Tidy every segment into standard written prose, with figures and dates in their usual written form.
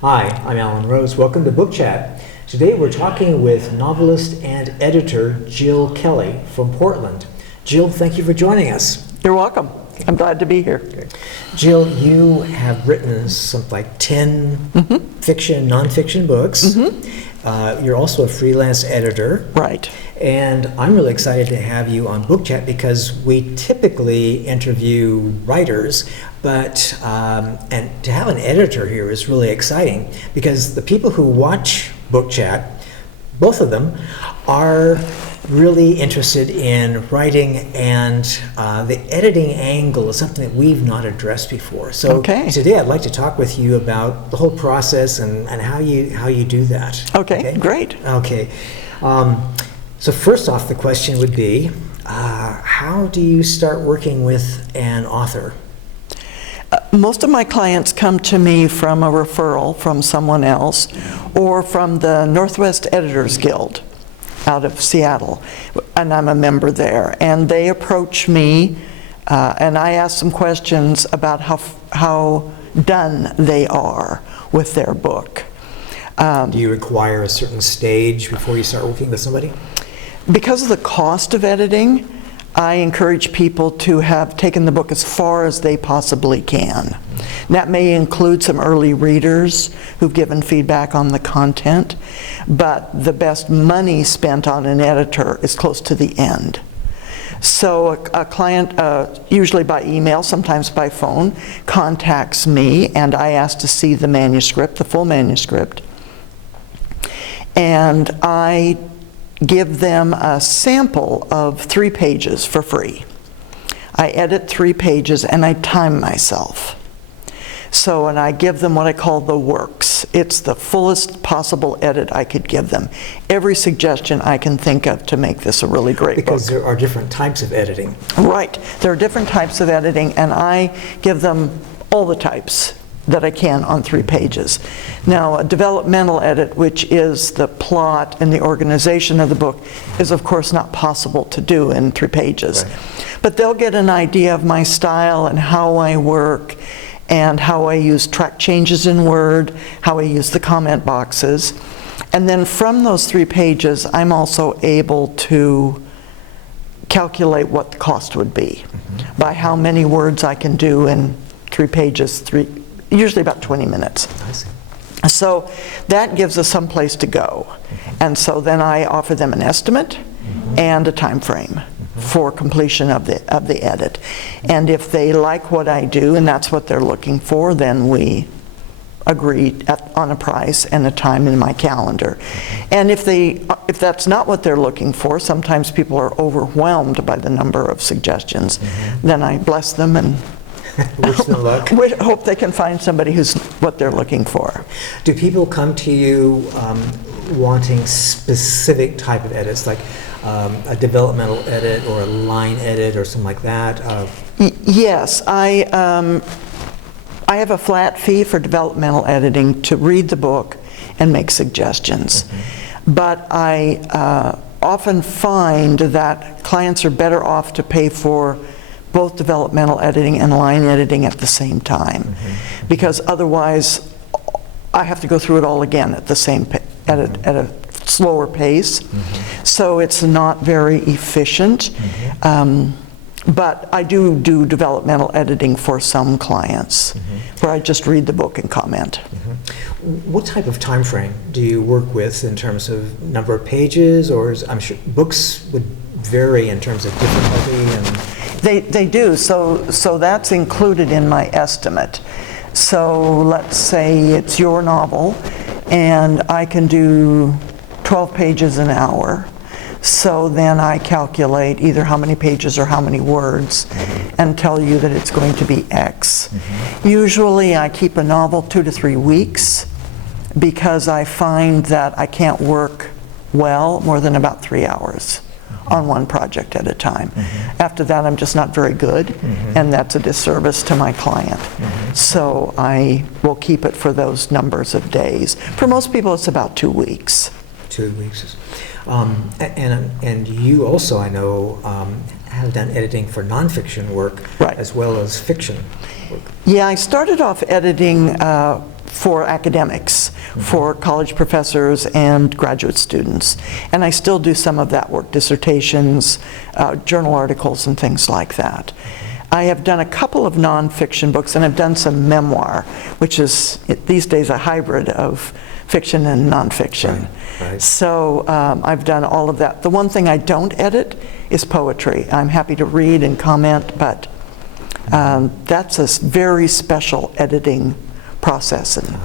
Hi, I'm Alan Rose. Welcome to Book Chat. Today we're talking with novelist and editor Jill Kelly from Portland. Jill, thank you for joining us. You're welcome. I'm glad to be here. Okay. Jill, you have written something like 10 fiction, nonfiction books. You're also a freelance editor. Right. And I'm really excited to have you on Book Chat because we typically interview writers, but and to have an editor here is really exciting because the people who watch Book Chat, both of them, are really interested in writing, and the editing angle is something that we've not addressed before. So today I'd like to talk with you about the whole process and how you do that. Okay, great. Okay. So first off, the question would be, how do you start working with an author? Most of my clients come to me from a referral from someone else or from the Northwest Editors Guild out of Seattle, and I'm a member there. And they approach me, and I ask them questions about how done they are with their book. Do you require a certain stage before you start working with somebody? Because of the cost of editing, I encourage people to have taken the book as far as they possibly can. That may include some early readers who've given feedback on the content, but the best money spent on an editor is close to the end. So a client, usually by email, sometimes by phone, contacts me, and I ask to see the manuscript, the full manuscript, and I give them a sample of 3 pages for free. I edit 3 pages and I time myself. So, and I give them what I call the works. It's the fullest possible edit I could give them. Every suggestion I can think of to make this a really great book. Because there are different types of editing. Right. There are different types of editing, and I give them all the types that I can on 3 pages. Now, a developmental edit, which is the plot and the organization of the book, is of course not possible to do in 3 pages. Right. But they'll get an idea of my style and how I work and how I use track changes in Word, how I use the comment boxes. And then from those 3 pages, I'm also able to calculate what the cost would be by how many words I can do in 3 pages, usually about 20 minutes. I see. So that gives us some place to go. And so then I offer them an estimate and a time frame for completion of the edit. And if they like what I do and that's what they're looking for, then we agree on a price and a time in my calendar. And if that's not what they're looking for, sometimes people are overwhelmed by the number of suggestions, then I bless them and wish them luck. Hope they can find somebody who's what they're looking for. Do people come to you wanting specific type of edits, like a developmental edit or a line edit or something like that? Yes, I have a flat fee for developmental editing to read the book and make suggestions. But I often find that clients are better off to pay for both developmental editing and line editing at the same time, because otherwise I have to go through it all again at the same at a slower pace. So it's not very efficient. But I do developmental editing for some clients, where I just read the book and comment. What type of time frame do you work with in terms of number of pages, or I'm sure books would vary in terms of difficulty and... They do, so that's included in my estimate. So let's say it's your novel, and I can do 12 pages an hour. So then I calculate either how many pages or how many words and tell you that it's going to be X. Usually I keep a novel 2 to 3 weeks because I find that I can't work well more than about 3 hours on one project at a time. After that, I'm just not very good, and that's a disservice to my client. So I will keep it for those numbers of days. For most people, it's about 2 weeks. 2 weeks. And you also, I know, have done editing for nonfiction work as well as fiction work. Yeah, I started off editing for academics, for college professors and graduate students. And I still do some of that work, dissertations, journal articles, and things like that. I have done a couple of nonfiction books, and I've done some memoir, which is these days a hybrid of fiction and nonfiction. Right. So I've done all of that. The one thing I don't edit is poetry. I'm happy to read and comment, but that's a very special editing process and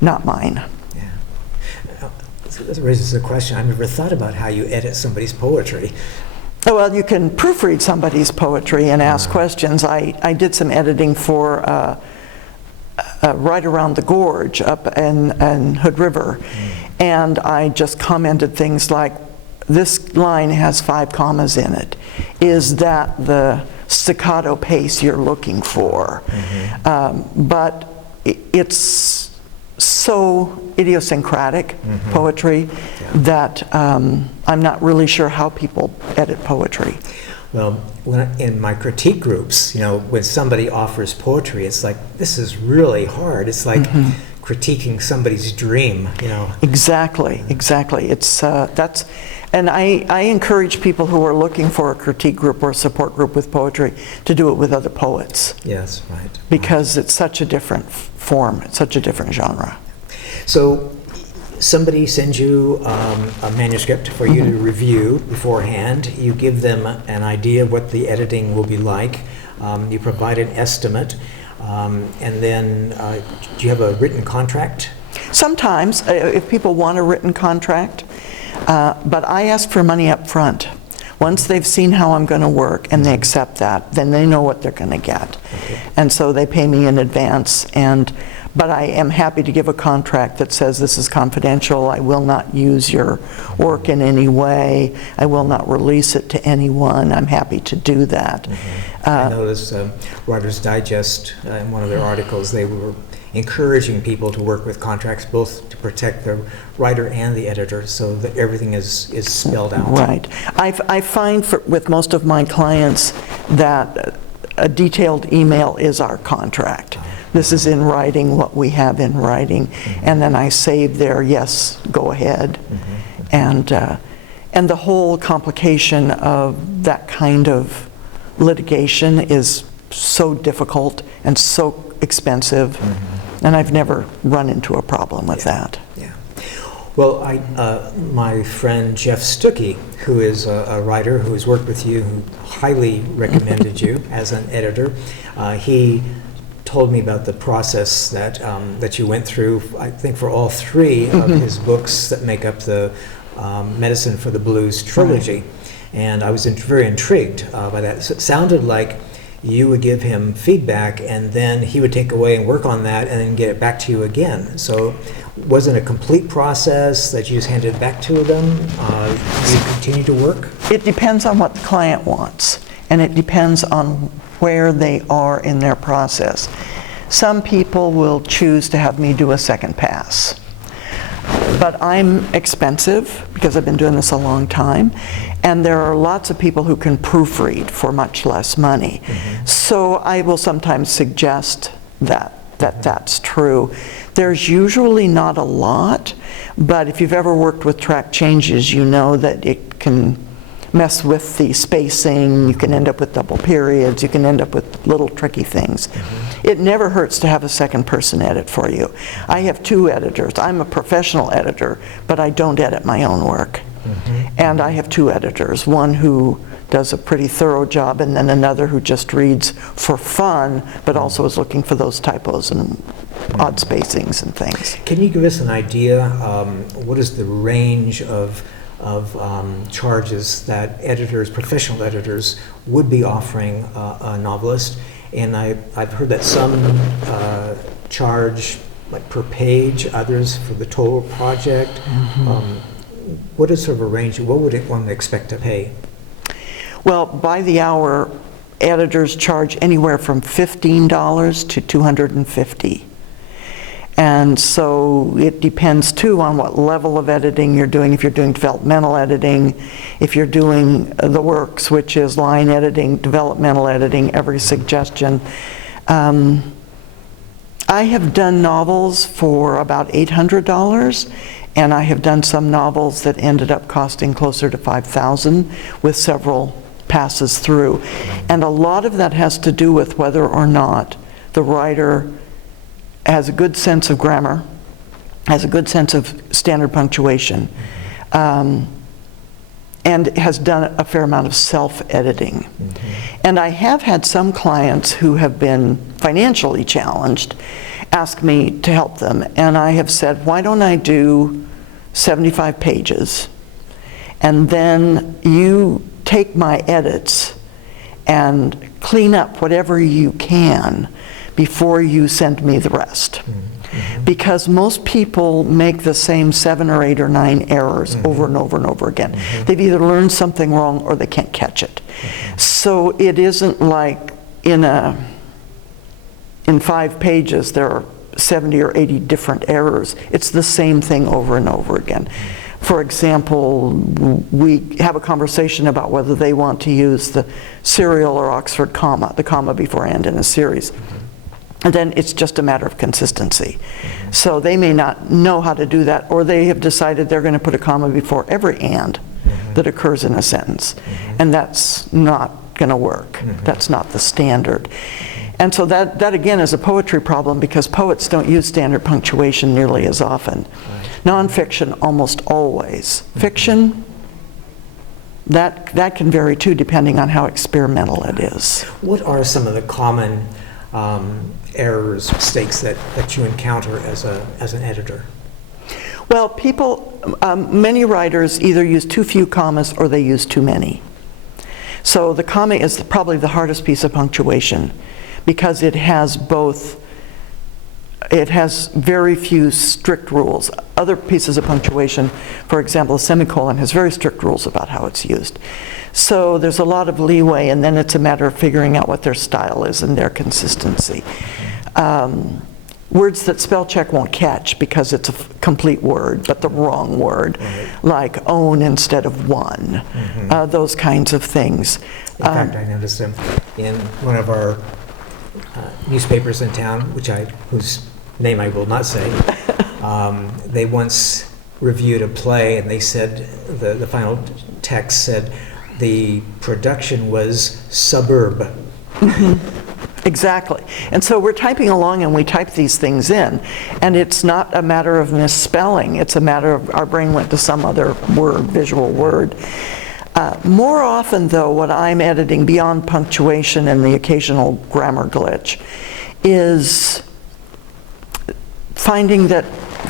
not mine. Yeah. So that raises a question. I've never thought about how you edit somebody's poetry. Oh, well, you can proofread somebody's poetry and ask questions. I did some editing for Right Around the Gorge up in Hood River, and I just commented things like, this line has 5 commas in it. Is that the staccato pace you're looking for? But it's so idiosyncratic, poetry, that I'm not really sure how people edit poetry. Well, in my critique groups, when somebody offers poetry, it's like, this is really hard. It's like critiquing somebody's dream, Exactly. It's and I encourage people who are looking for a critique group or a support group with poetry to do it with other poets. Yes, right. Because it's such a different form, it's such a different genre. So somebody sends you a manuscript for you to review beforehand. You give them an idea of what the editing will be like. You provide an estimate. And then do you have a written contract? Sometimes, if people want a written contract, but I ask for money up front. Once they've seen how I'm going to work and they accept that, then they know what they're going to get. Okay. And so they pay me in advance. But I am happy to give a contract that says this is confidential. I will not use your work in any way. I will not release it to anyone. I'm happy to do that. I noticed Writer's Digest, in one of their articles, they were encouraging people to work with contracts, both to protect the writer and the editor, so that everything is spelled out. Right. I find with most of my clients that a detailed email is our contract. This is in writing what we have in writing, and then I save their yes, go ahead. And the whole complication of that kind of litigation is so difficult and so expensive, and I've never run into a problem with that. Yeah. Well, my friend Jeff Stuckey, who is a writer who has worked with you, who highly recommended you as an editor, he told me about the process that you went through, I think for all 3 of his books that make up the Medicine for the Blues trilogy. And I was very intrigued by that. So it sounded like you would give him feedback and then he would take away and work on that and then get it back to you again. So wasn't a complete process that you just handed back to them? Do you continue to work? It depends on what the client wants, and it depends on where they are in their process. Some people will choose to have me do a second pass. But I'm expensive because I've been doing this a long time, and there are lots of people who can proofread for much less money. So I will sometimes suggest that's true. There's usually not a lot, but if you've ever worked with track changes, you know that it can mess with the spacing, you can end up with double periods, you can end up with little tricky things. It never hurts to have a second person edit for you. I have 2 editors. I'm a professional editor, but I don't edit my own work. And I have 2 editors, one who does a pretty thorough job and then another who just reads for fun, but also is looking for those typos and odd spacings and things. Can you give us an idea, what is the range of charges that editors, professional editors, would be offering a novelist? And I've heard that some charge like per page, others for the total project. What is sort of a range? What would one expect to pay? Well, by the hour, editors charge anywhere from $15 to $250. And so it depends too on what level of editing you're doing. If you're doing developmental editing, if you're doing the works, which is line editing, developmental editing, every suggestion. I have done novels for about $800, and I have done some novels that ended up costing closer to $5,000 with several passes through. And a lot of that has to do with whether or not the writer has a good sense of grammar, has a good sense of standard punctuation, and has done a fair amount of self-editing. And I have had some clients who have been financially challenged ask me to help them, and I have said, why don't I do 75 pages, and then you take my edits and clean up whatever you can before you send me the rest. Because most people make the same 7 or 8 or 9 errors over and over and over again. They've either learned something wrong or they can't catch it. So it isn't like in 5 pages there are 70 or 80 different errors. It's the same thing over and over again. For example, we have a conversation about whether they want to use the serial or Oxford comma, the comma before and in a series. And then it's just a matter of consistency. So they may not know how to do that, or they have decided they're going to put a comma before every and that occurs in a sentence. And that's not going to work. That's not the standard. And so that again is a poetry problem, because poets don't use standard punctuation nearly as often. Nonfiction almost always. Fiction, that can vary too, depending on how experimental it is. What are some of the common errors, mistakes that you encounter as an editor? Well, many writers either use too few commas or they use too many. So the comma is probably the hardest piece of punctuation, because it has very few strict rules. Other pieces of punctuation, for example, a semicolon has very strict rules about how it's used. So there's a lot of leeway, and then it's a matter of figuring out what their style is and their consistency. Words that spell check won't catch because it's a complete word, but the wrong word, like own instead of one, those kinds of things. In fact, I noticed them in one of our newspapers in town, whose name I will not say. They once reviewed a play, and they said, the final text said, the production was suburb. Exactly. And so we're typing along and we type these things in, and it's not a matter of misspelling, it's a matter of our brain went to some other word, visual word. More often though, what I'm editing beyond punctuation and the occasional grammar glitch is finding that,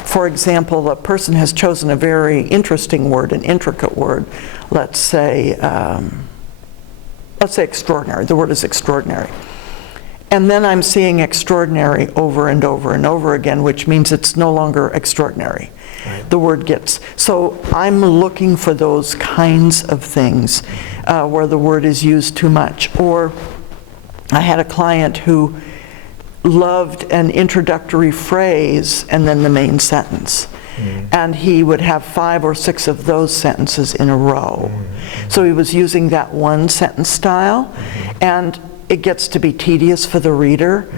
for example, a person has chosen a very interesting word, an intricate word, let's say extraordinary. The word is extraordinary. And then I'm seeing extraordinary over and over and over again, which means it's no longer extraordinary. Right. The word gets, so I'm looking for those kinds of things where the word is used too much. Or I had a client who loved an introductory phrase and then the main sentence. And he would have 5 or 6 of those sentences in a row. So he was using that one sentence style, and it gets to be tedious for the reader,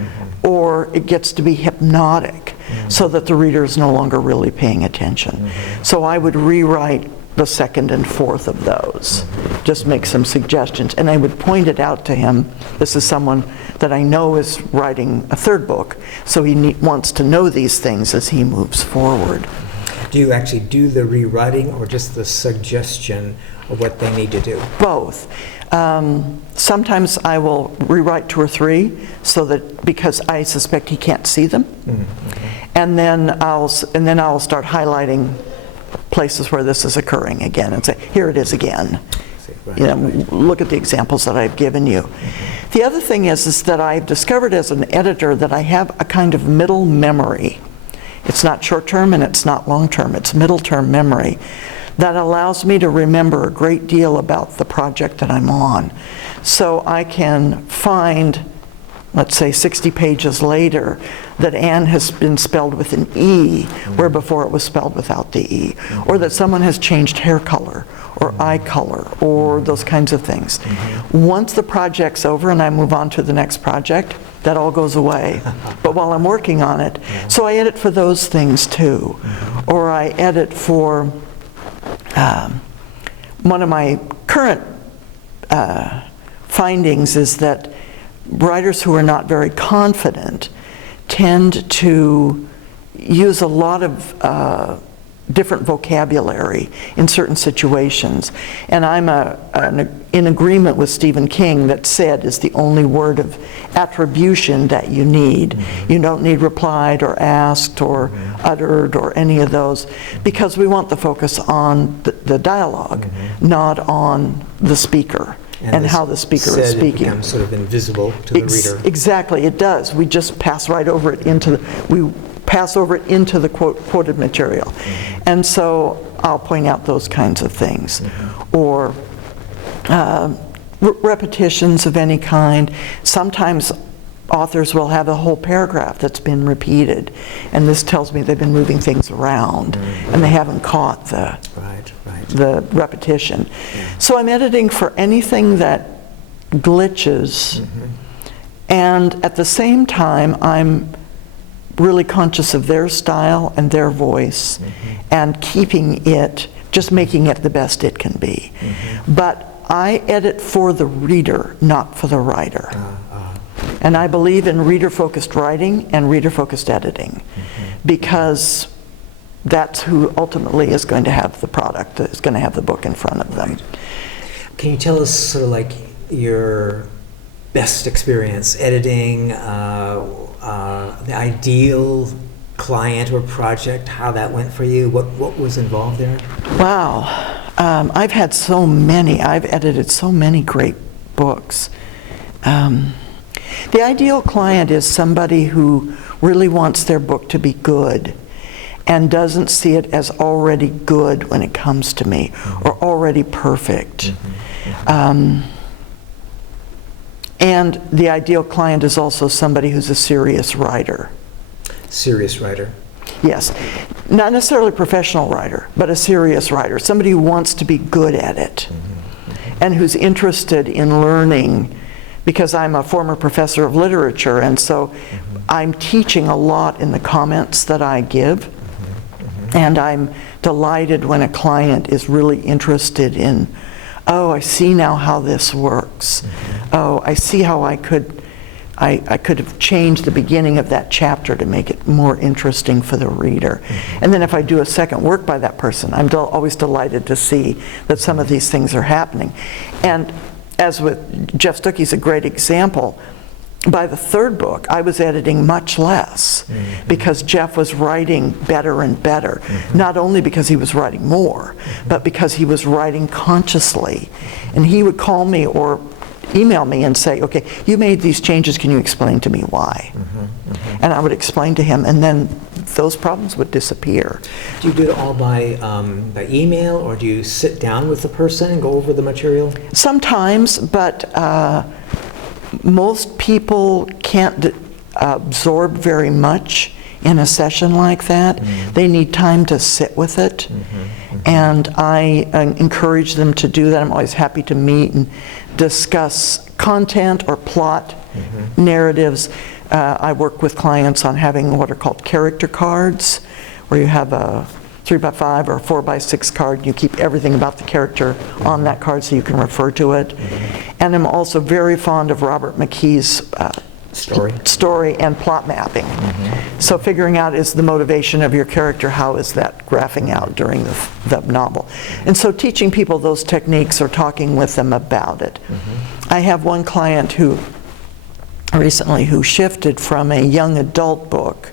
or it gets to be hypnotic, so that the reader is no longer really paying attention. So I would rewrite the 2nd and 4th of those, just make some suggestions, and I would point it out to him. This is someone that I know is writing a 3rd book, so he wants to know these things as he moves forward. Do you actually do the rewriting, or just the suggestion of what they need to do? Both. Sometimes I will rewrite 2 or 3, so that, because I suspect he can't see them, and then I'll start highlighting places where this is occurring again and say, here it is again. Look at the examples that I've given you. The other thing is that I've discovered as an editor that I have a kind of middle memory. It's not short-term and it's not long-term, it's middle-term memory that allows me to remember a great deal about the project that I'm on. So I can find, let's say 60 pages later, that Anne has been spelled with an E, where before it was spelled without the E, or that someone has changed hair color, or eye color, or those kinds of things. Once the project's over and I move on to the next project, that all goes away. But while I'm working on it, so I edit for those things too. Or I edit for one of my current findings is that writers who are not very confident tend to use a lot of different vocabulary in certain situations. And I'm in agreement with Stephen King that said is the only word of attribution that you need. You don't need replied or asked or uttered or any of those, because we want the focus on the dialogue, not on the speaker and how the speaker is speaking. It becomes sort of invisible to the reader. Exactly, it does. We just pass right over it into the quoted material. And so I'll point out those kinds of things. Or repetitions of any kind. Sometimes authors will have a whole paragraph that's been repeated, and this tells me they've been moving things around and they haven't caught the repetition. So I'm editing for anything that glitches, and at the same time I'm really conscious of their style and their voice, and keeping it, just making it the best it can be. But I edit for the reader, not for the writer. And I believe in reader-focused writing and reader-focused editing, because that's who ultimately is going to have the product, is going to have the book in front of them. Can you tell us sort of like your best experience editing, the ideal client or project, how that went for you? What was involved there? Wow. I've had so many. I've edited so many great books. The ideal client is somebody who really wants their book to be good and doesn't see it as already good when it comes to me, or already perfect. And the ideal client is also somebody who's a serious writer. Serious writer. Yes. Not necessarily a professional writer, but a serious writer. Somebody who wants to be good at it and who's interested in learning, because I'm a former professor of literature, and so I'm teaching a lot in the comments that I give. And I'm delighted when a client is really interested in, oh, I see now how this works. Oh, I see how I could have changed the beginning of that chapter to make it more interesting for the reader. And then if I do a second work by that person, I'm always delighted to see that some of these things are happening. And as with Jeff Stuckey's a great example, by the third book, I was editing much less because Jeff was writing better and better. Not only because he was writing more, but because he was writing consciously. And he would call me or email me and say, okay, you made these changes, can you explain to me why? And I would explain to him, and then those problems would disappear. Do you do it all by email, or do you sit down with the person and go over the material? Sometimes, but most people can't absorb very much in a session like that. They need time to sit with it. And I encourage them to do that. I'm always happy to meet and discuss content or plot, narratives. I work with clients on having what are called character cards, where you have a 3x5 or a 4x6 card, and you keep everything about the character on that card so you can refer to it. And I'm also very fond of Robert McKee's story and plot mapping. So figuring out, is the motivation of your character, how is that graphing out during the novel? And so teaching people those techniques or talking with them about it. I have one client who recently shifted from a young adult book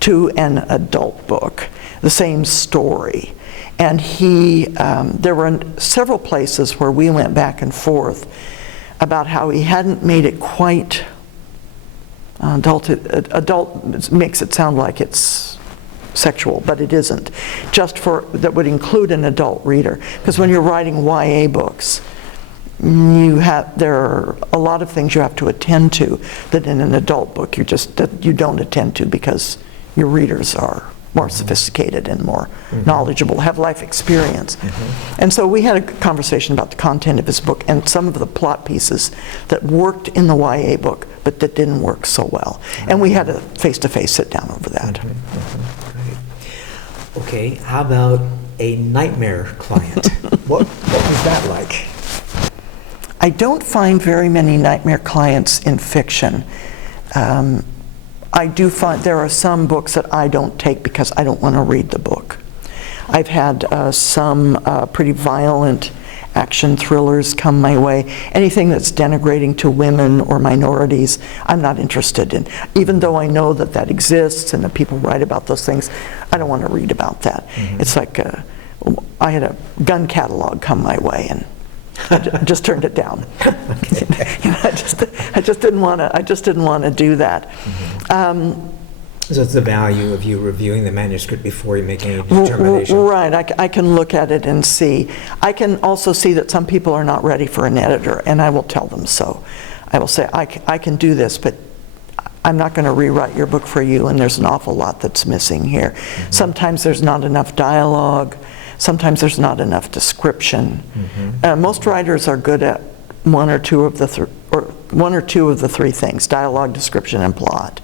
to an adult book, the same story. And there were several places where we went back and forth about how he hadn't made it quite adult makes it sound like it's sexual, but it isn't. That would include an adult reader. Because when you're writing YA books, there are a lot of things you have to attend to that in an adult book you don't attend to, because your readers are more sophisticated and more knowledgeable, have life experience. And so we had a conversation about the content of his book and some of the plot pieces that worked in the YA book, but that didn't work so well. And we had a face-to-face sit-down over that. Great. Okay, how about a nightmare client? What was that like? I don't find very many nightmare clients in fiction. I do find there are some books that I don't take because I don't want to read the book. I've had some pretty violent action thrillers come my way. Anything that's denigrating to women or minorities, I'm not interested in. Even though I know that that exists and that people write about those things, I don't want to read about that. It's like I had a gun catalog come my way and I just turned it down. I just didn't want to do that. So it's the value of you reviewing the manuscript before you make any determination. Right, I can look at it and see. I can also see that some people are not ready for an editor, and I will tell them so. I will say, I can do this, but I'm not going to rewrite your book for you, and there's an awful lot that's missing here. Sometimes there's not enough dialogue. Sometimes there's not enough description. Most writers are good at one or two of the three things: dialogue, description, and plot.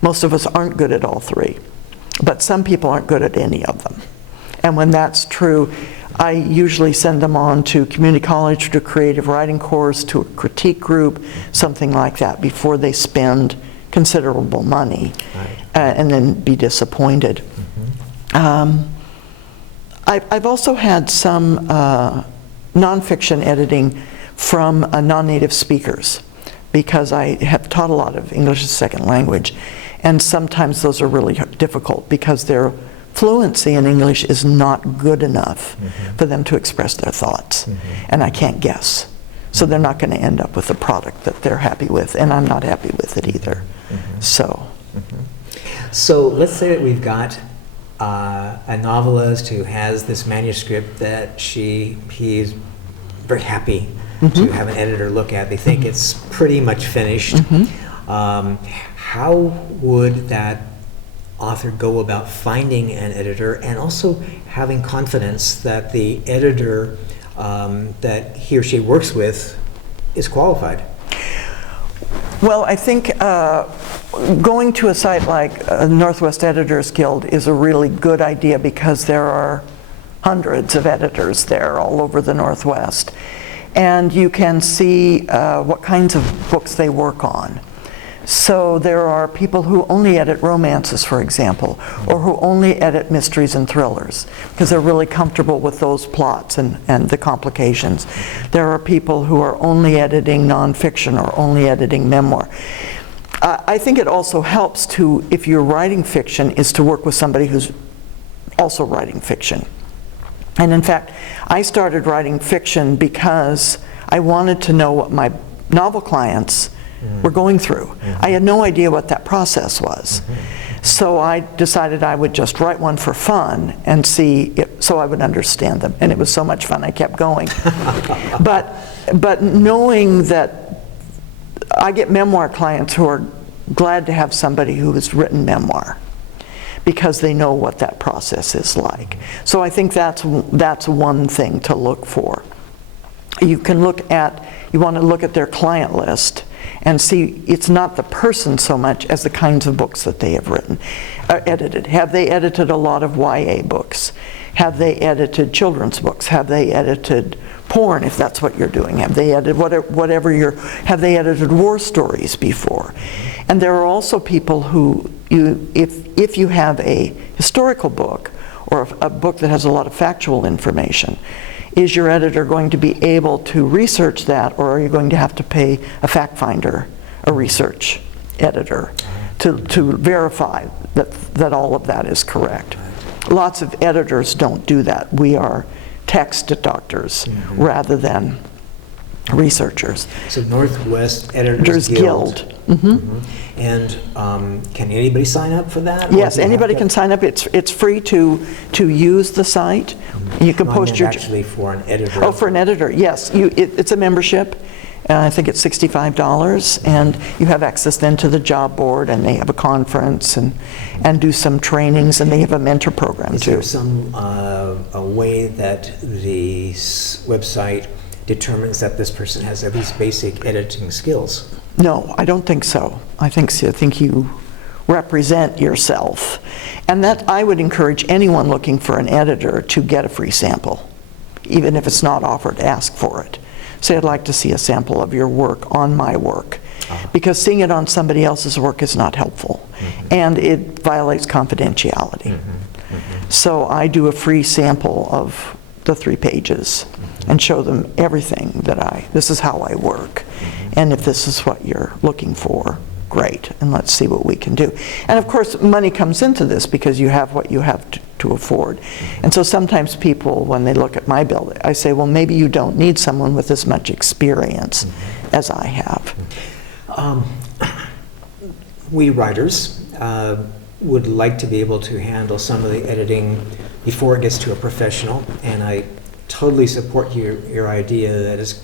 Most of us aren't good at all three, but some people aren't good at any of them. And when that's true, I usually send them on to community college, to a creative writing course, to a critique group, something like that, before they spend considerable money and then be disappointed. I've also had some nonfiction editing from non-native speakers, because I have taught a lot of English as a second language, and sometimes those are really difficult because their fluency in English is not good enough for them to express their thoughts, and I can't guess. So they're not going to end up with a product that they're happy with, and I'm not happy with it either. So let's say that we've got a novelist who has this manuscript that he's very happy to have an editor look at. They think it's pretty much finished. How would that author go about finding an editor and also having confidence that the editor that he or she works with is qualified? Well, I think going to a site like Northwest Editors Guild is a really good idea, because there are hundreds of editors there all over the Northwest. And you can see what kinds of books they work on. So there are people who only edit romances, for example, or who only edit mysteries and thrillers, because they're really comfortable with those plots and the complications. There are people who are only editing nonfiction or only editing memoir. I think it also helps to, if you're writing fiction, is to work with somebody who's also writing fiction. And in fact, I started writing fiction because I wanted to know what my novel clients were going through. I had no idea what that process was. So I decided I would just write one for fun and see so I would understand them. And it was so much fun, I kept going. But knowing that I get memoir clients who are glad to have somebody who has written memoir, because they know what that process is like. So I think that's one thing to look for. You want to look at their client list and see it's not the person so much as the kinds of books that they have written, edited. Have they edited a lot of YA books? Have they edited children's books? Have they edited porn, if that's what you're doing? Have they edited have they edited war stories before? And there are also people who, if you have a historical book or a book that has a lot of factual information, is your editor going to be able to research that, or are you going to have to pay a fact finder, a research editor, to verify that all of that is correct? Lots of editors don't do that. We are text doctors rather than researchers. So Northwest Editors Guild. And can anybody sign up for that? Yes, anybody can sign up. It's free to use the site. You can post your... Actually for an editor. Oh, for an editor, yes. It's a membership, and I think it's $65, and you have access then to the job board, and they have a conference and do some trainings, and they have a mentor program Is too. there some a way that the website determines that this person has at least basic editing skills? No, I don't think so. I think you represent yourself. And that I would encourage anyone looking for an editor to get a free sample. Even if it's not offered, ask for it. Say, I'd like to see a sample of your work on my work. Because seeing it on somebody else's work is not helpful. And it violates confidentiality. So I do a free sample of the 3 pages and show them everything this is how I work. And if this is what you're looking for, great, and let's see what we can do. And of course, money comes into this because you have what you have to afford. And so sometimes people, when they look at my bill, I say, well, maybe you don't need someone with as much experience as I have. We writers would like to be able to handle some of the editing before it gets to a professional, and I totally support your idea that it's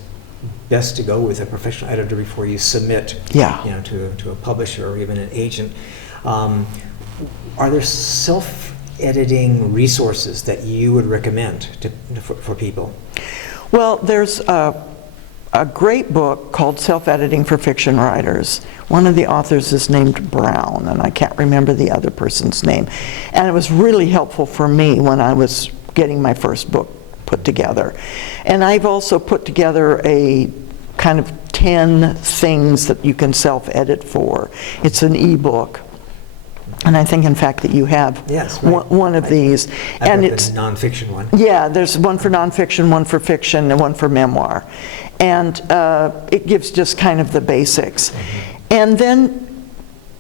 best to go with a professional editor before you submit, to a publisher or even an agent. Are there self-editing resources that you would recommend for people? Well, there's a great book called Self-Editing for Fiction Writers. One of the authors is named Brown, and I can't remember the other person's name. And it was really helpful for me when I was getting my first book put together. And I've also put together a kind of 10 things that you can self-edit for. It's an e-book. And I think, in fact, that you have one of these. And it's the nonfiction one. Yeah, there's one for nonfiction, one for fiction, and one for memoir. And it gives just kind of the basics. And then,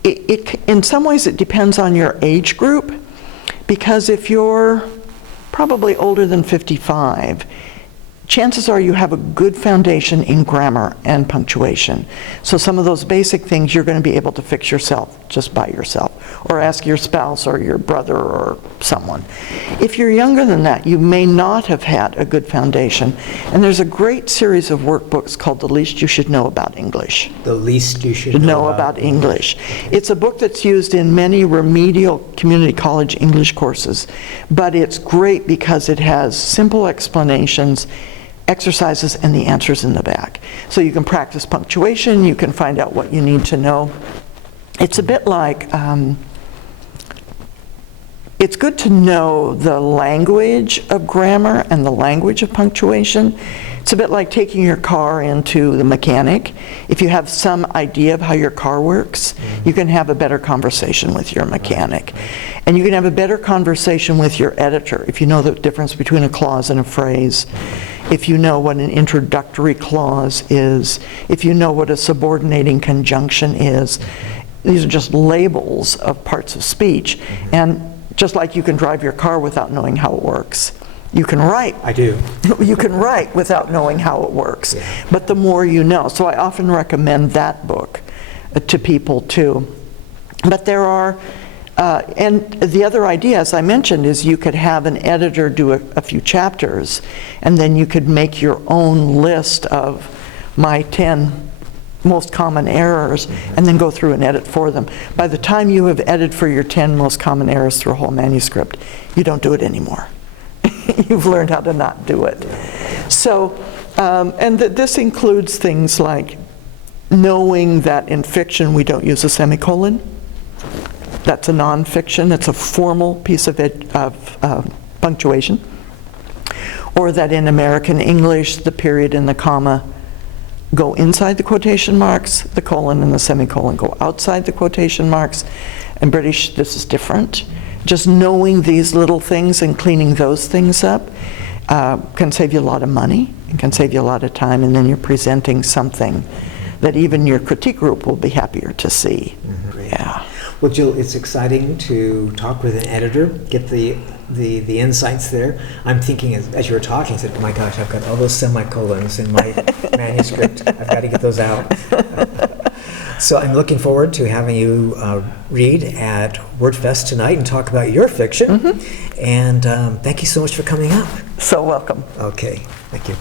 in some ways, it depends on your age group, because if you're probably older than 55, chances are you have a good foundation in grammar and punctuation. So some of those basic things you're going to be able to fix yourself, just by yourself, or ask your spouse or your brother or someone. If you're younger than that, you may not have had a good foundation. And there's a great series of workbooks called The Least You Should Know About English. The Least You Should Know About English. It's a book that's used in many remedial community college English courses, but it's great because it has simple explanations, exercises, and the answers in the back. So you can practice punctuation, you can find out what you need to know. It's a bit like, it's good to know the language of grammar and the language of punctuation. It's a bit like taking your car into the mechanic. If you have some idea of how your car works, you can have a better conversation with your mechanic. And you can have a better conversation with your editor if you know the difference between a clause and a phrase, if you know what an introductory clause is, if you know what a subordinating conjunction is. These are just labels of parts of speech. And just like you can drive your car without knowing how it works, you can write. I do. You can write without knowing how it works. But the more you know. So I often recommend that book to people too. But there are, and the other idea, as I mentioned, is you could have an editor do a few chapters, and then you could make your own list of my 10 most common errors, and then go through and edit for them. By the time you have edited for your 10 most common errors through a whole manuscript, you don't do it anymore. You've learned how to not do it. So, and this includes things like knowing that in fiction we don't use a semicolon. That's a nonfiction. It's a formal piece of punctuation. Or that in American English, the period and the comma go inside the quotation marks, the colon and the semicolon go outside the quotation marks. In British, this is different. Just knowing these little things and cleaning those things up can save you a lot of money and can save you a lot of time, and then you're presenting something that even your critique group will be happier to see. Yeah. Well, Jill, it's exciting to talk with an editor, get the insights there. I'm thinking as you were talking, I said, oh my gosh, I've got all those semicolons in my manuscript. I've got to get those out. So I'm looking forward to having you read at WordFest tonight and talk about your fiction. And thank you so much for coming up. So welcome. Okay, thank you.